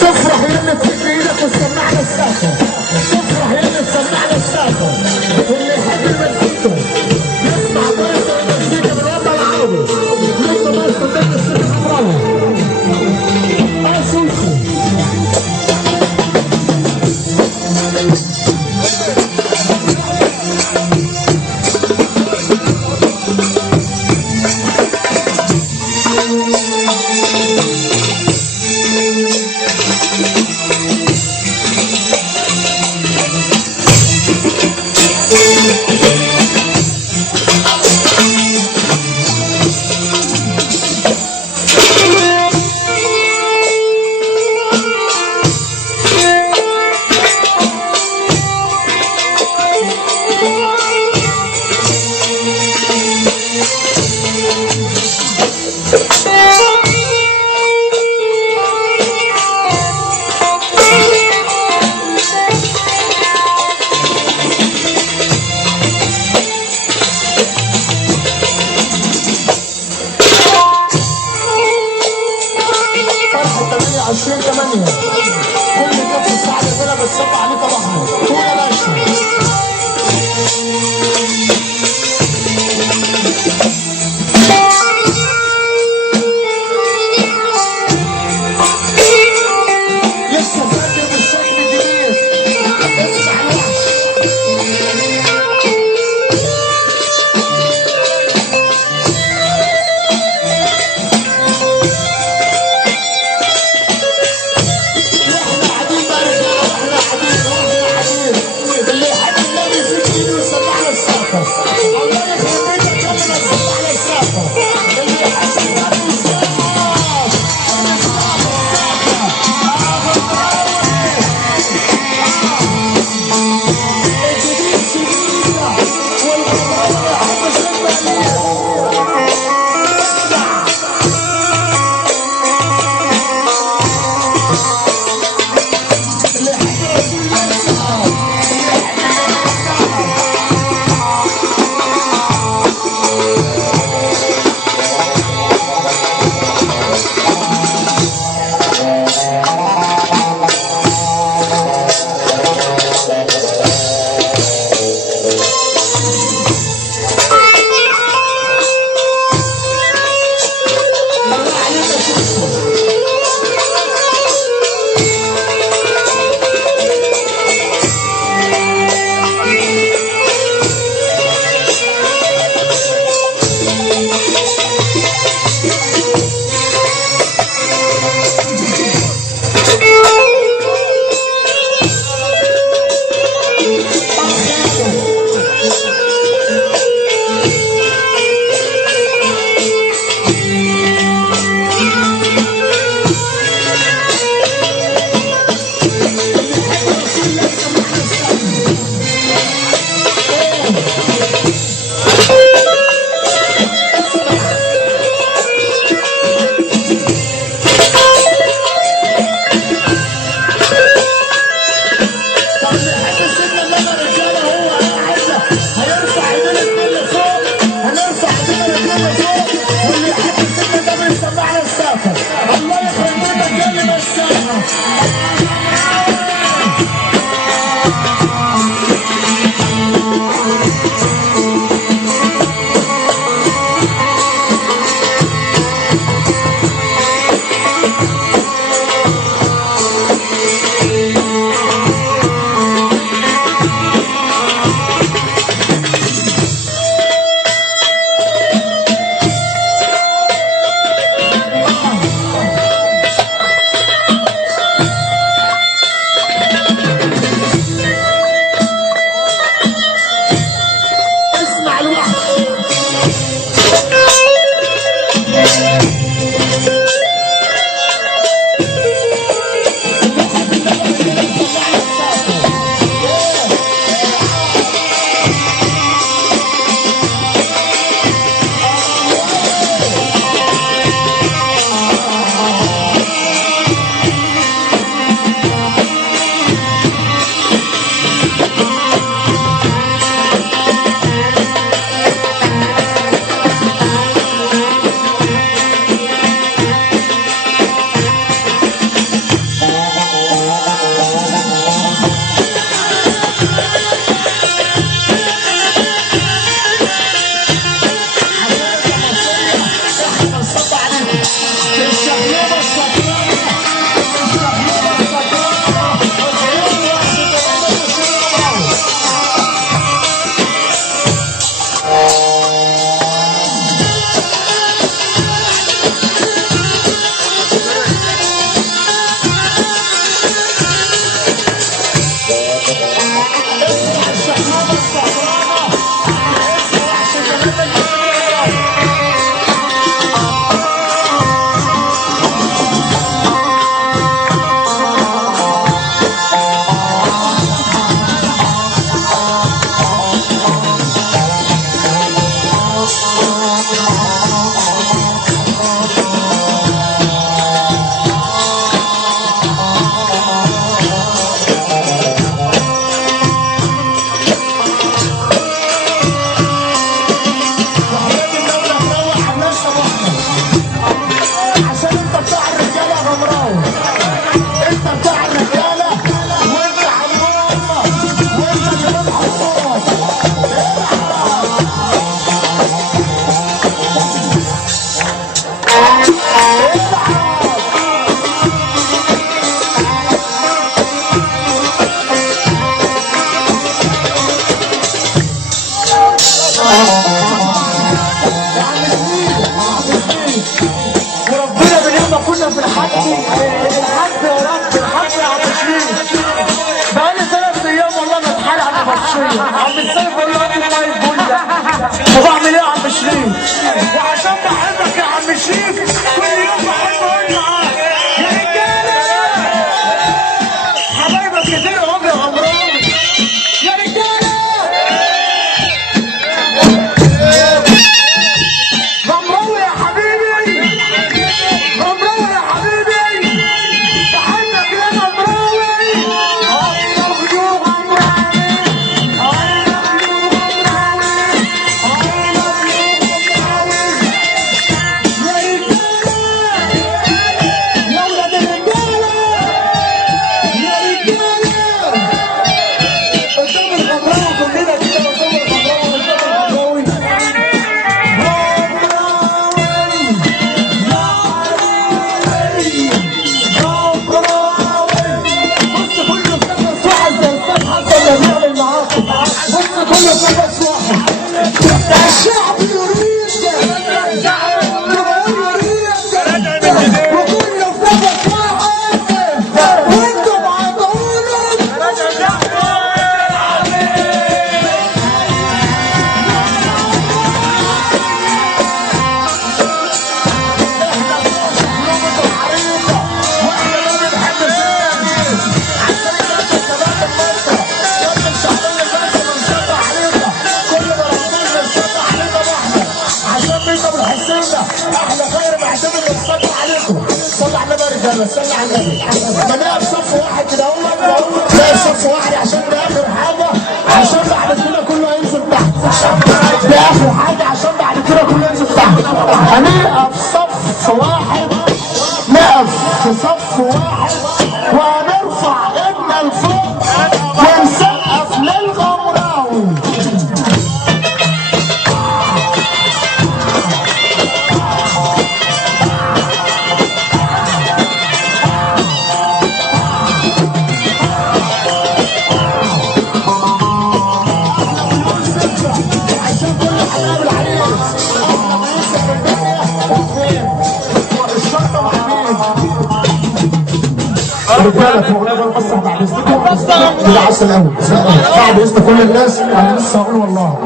تفرح يلي تفك ايدك وتسمعنا السافر، تفرح يلي تسمعنا السافر، واللي يحب المزيكا يسمع مايسترو المزيكا من الوطن العربي، يسمع مايسترو المزيكا الحمراوي. سوسي كله في نفس واحد. الشعب يريد جمهور يريد وكله في نفس واحد وانتم عطونا. احلى خير معتمد بنصلي عليكم. صلي على النبي يا رجاله، صلي على النبي. نلاقي في صف واحد كده اهو، نلاقي في صف واحد عشان ده اخر حاجه، عشان بعد كده كله هينزل تحت. ده اخر حاجه عشان بعد كده كله ينزل تحت. هنقف صف واحد، نقف في صف واحد وهنرفع ايدنا لفوق ونسقف للغمراوي. رجاله مولانا المسرح بعد اذنكم كده عسل قوي. بعد اذن كل الناس انا لسه هقول والله